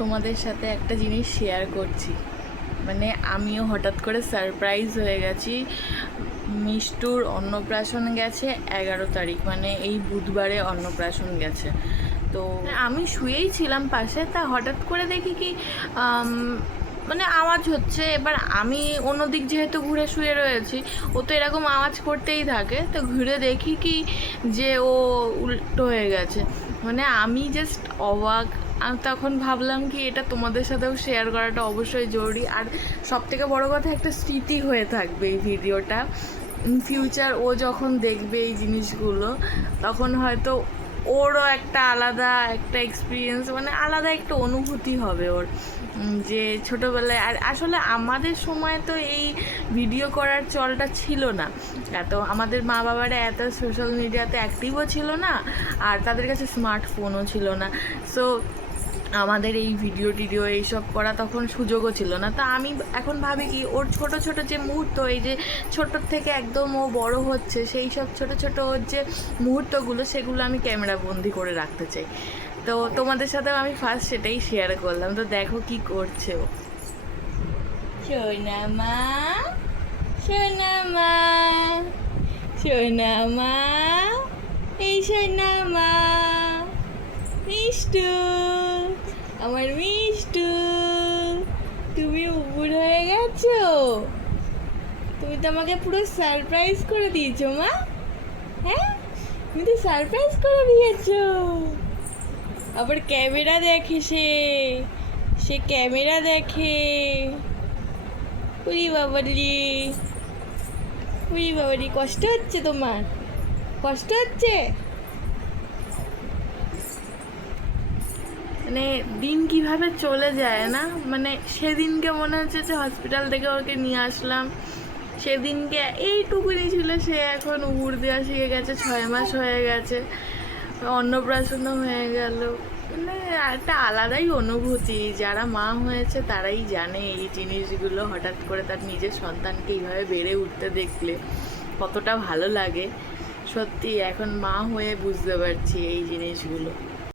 তোমাদের সাথে একটা জিনিস শেয়ার করছি, মানে আমিও হঠাৎ করে সারপ্রাইজ হয়ে গেছি। মিষ্টুর অন্নপ্রাশন গেছে 11 তারিখ, মানে এই বুধবারে অন্নপ্রাশন গেছে। তো আমি শুয়েই ছিলাম পাশে, তা হঠাৎ করে দেখি কি মানে আওয়াজ হচ্ছে। এবার আমি অন্যদিক যেহেতু ঘুরে শুয়ে রয়েছি, ও তো এরকম আওয়াজ করতেই থাকে, তো ঘুরে দেখি কি যে ও উল্টো হয়ে গেছে। মানে আমি জাস্ট অবাক। আমি তখন ভাবলাম কি এটা তোমাদের সাথেও শেয়ার করাটা অবশ্যই জরুরি, আর সবথেকে বড় কথা একটা স্মৃতি হয়ে থাকবে এই ভিডিওটা। ইন ফিউচার ও যখন দেখবে এই জিনিসগুলো, তখন হয়তো ওরও একটা আলাদা একটা এক্সপিরিয়েন্স, মানে আলাদা একটা অনুভূতি হবে ওর, যে ছোটোবেলায়। আর আসলে আমাদের সময় তো এই ভিডিও করার চলটা ছিল না, এত আমাদের মা বাবারা এত সোশ্যাল মিডিয়াতে অ্যাক্টিভও ছিল না, আর তাদের কাছে স্মার্টফোনও ছিল না। সো আমাদের এই ভিডিও টিডিও এইসব করা তখন সুযোগও ছিল না। তা আমি এখন ভাবি কি ওর ছোট ছোট যে মুহূর্ত, এই যে ছোটোর থেকে একদম ও বড় হচ্ছে, সেই সব ছোট ছোট ওর যে মুহূর্তগুলো, সেগুলো আমি ক্যামেরা বন্দি করে রাখতে চাই। তো তোমাদের সাথেও আমি ফার্স্ট সেটাই শেয়ার করলাম। তো দেখো কি করছে ও। সোনা মা, সোনা মা, সোনা মা, এই সোনা মা, মিষ্টু, আমার মিষ্টু, তুমি উপুর হয়ে গেছো। তুমি তো আমাকে পুরো সারপ্রাইজ করে দিয়েছো মা। হ্যাঁ, তুমি তো সারপ্রাইজ করে দিয়েছো। আবার ক্যামেরা দেখে সে ক্যামেরা দেখে। উরি বাবারি, উরি বাবারি, কষ্ট হচ্ছে তোমার? কষ্ট হচ্ছে? মানে দিন কিভাবে চলে যায় না, মানে সেদিনকে মনে হচ্ছে যে হসপিটাল থেকে ওকে নিয়ে আসলাম, সেদিনকে এইটুকুনি ছিল, সে এখন উড় দেওয়া শিখে গেছে, 6 মাস হয়ে গেছে, অন্নপ্রাশনও হয়ে গেল। মানে একটা আলাদাই অনুভূতি, যারা মা হয়েছে তারাই জানে এই জিনিসগুলো। হঠাৎ করে তার নিজের সন্তানকে এইভাবে বেড়ে উঠতে দেখলে কতটা ভালো লাগে। সত্যি এখন মা হয়ে বুঝতে পারছি এই জিনিসগুলো।